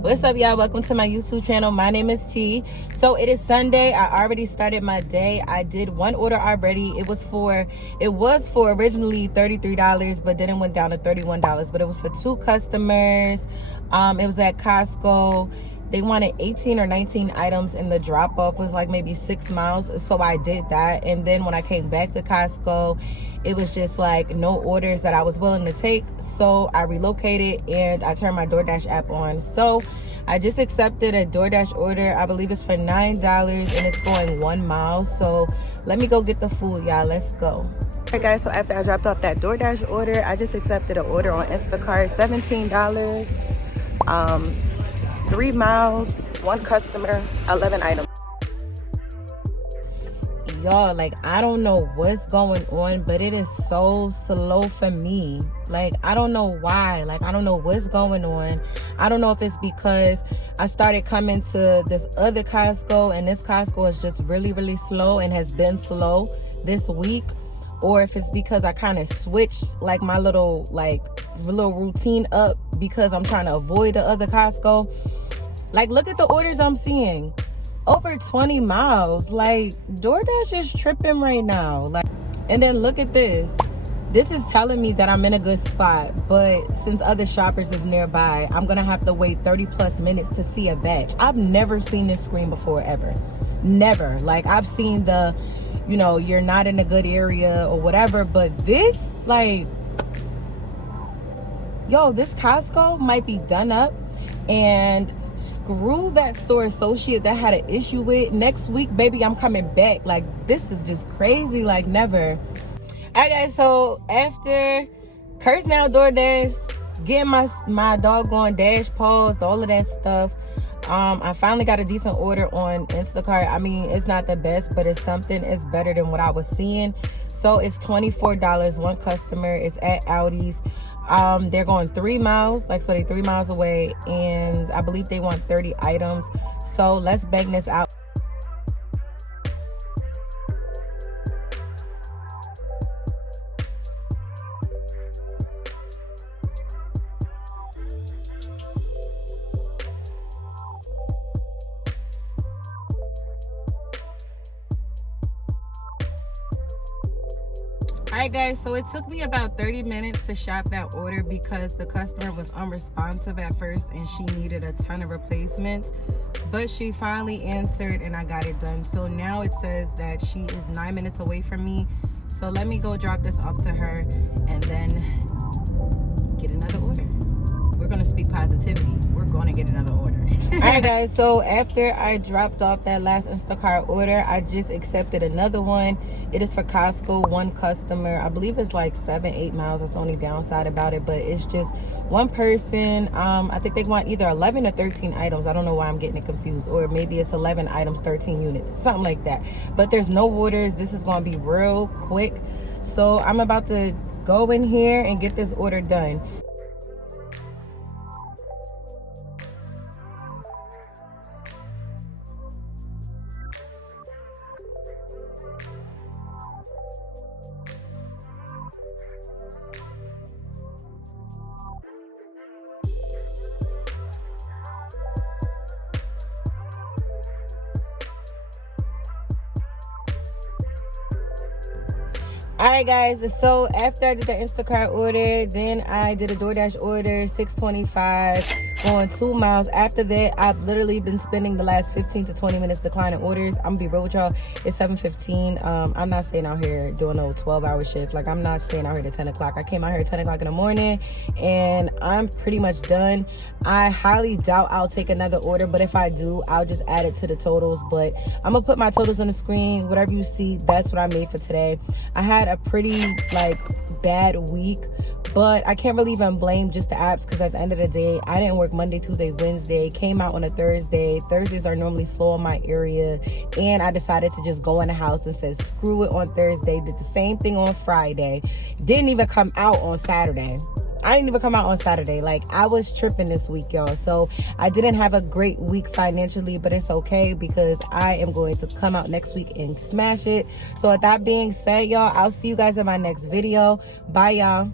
What's up, y'all? Welcome to my YouTube channel. My name is T. So it is Sunday. I already started my day. I did one order already. It was for originally $33, but then it went down to $31. But it was for 2 customers. It was at Costco. They wanted 18 or 19 items, and the drop off was like maybe 6 miles. So I did that. And then when I came back to Costco, it was just like no orders that I was willing to take. So I relocated and I turned my Doordash app on. So I just accepted a Doordash order. I believe it's for $9 and it's going 1 mile. So let me go get the food, y'all. Let's go. Alright guys, so after I dropped off that Doordash order, I just accepted an order on Instacart, $17. 3 miles, 1 customer, 11 items. Y'all, like, I don't know what's going on, but it is so slow for me. Like, I don't know why. Like, I don't know what's going on. I don't know if it's because I started coming to this other Costco, and this Costco is just really, really slow and has been slow this week, or if it's because I kind of switched like my little routine up because I'm trying to avoid the other Costco. Like, look at the orders I'm seeing. Over 20 miles. Like, DoorDash is tripping right now. Like, and then look at this. This is telling me that I'm in a good spot, but since other shoppers is nearby, I'm gonna have to wait 30 plus minutes to see a batch. I've never seen this screen before, ever. Never. Like, I've seen the, you're not in a good area or whatever, but this, like, yo, this Costco might be done up, and screw that store associate that had an issue with. Next week, baby, I'm coming back. Like, this is just crazy. Like, never. All right, guys, so after cursing out DoorDash, getting my doggone dash paused, all of that stuff, I finally got a decent order on Instacart. I mean, it's not the best, but it's something. It's better than what I was seeing. So it's $24, 1 customer. It's at Audi's. They're going 3 miles, so they're 3 miles away, and I believe they want 30 items. So let's bang this out. Alright guys, so it took me about 30 minutes to shop that order because the customer was unresponsive at first and she needed a ton of replacements, but she finally answered and I got it done. So now it says that she is 9 minutes away from me. So let me go drop this off to her and then get another order. We're gonna speak positivity. We're gonna get another order. Alright guys, so after I dropped off that last Instacart order, I just accepted another one. It is for Costco, 1 customer. I believe it's like 7-8 miles. That's the only downside about it, but it's just 1 person. I think they want either 11 or 13 items. I don't know why I'm getting it confused, or maybe it's 11 items, 13 units, something like that. But there's no orders. This is gonna be real quick. So I'm about to go in here and get this order done. Alright guys, so after I did the Instacart order, then I did a DoorDash order, $6.25, going 2 miles. After that, I've literally been spending the last 15 to 20 minutes declining orders. I'm gonna be real with y'all. It's 7:15. I'm not staying out here doing no 12-hour shift. Like, I'm not staying out here to 10 o'clock. I came out here at 10 o'clock in the morning and I'm pretty much done. I highly doubt I'll take another order, but if I do, I'll just add it to the totals. But I'm gonna put my totals on the screen. Whatever you see, that's what I made for today. I had a pretty bad week, but I can't really even blame just the apps, because at the end of the day, I didn't work Monday, Tuesday, Wednesday, came out on a Thursday. Thursdays are normally slow in my area, and I decided to just go in the house and said screw it on Thursday. Did the same thing on Friday. Didn't even come out on Saturday. I didn't even come out on Saturday. Like, I was tripping this week, y'all. So I didn't have a great week financially, but it's okay because I am going to come out next week and smash it. So with that being said, y'all, I'll see you guys in my next video. Bye, y'all.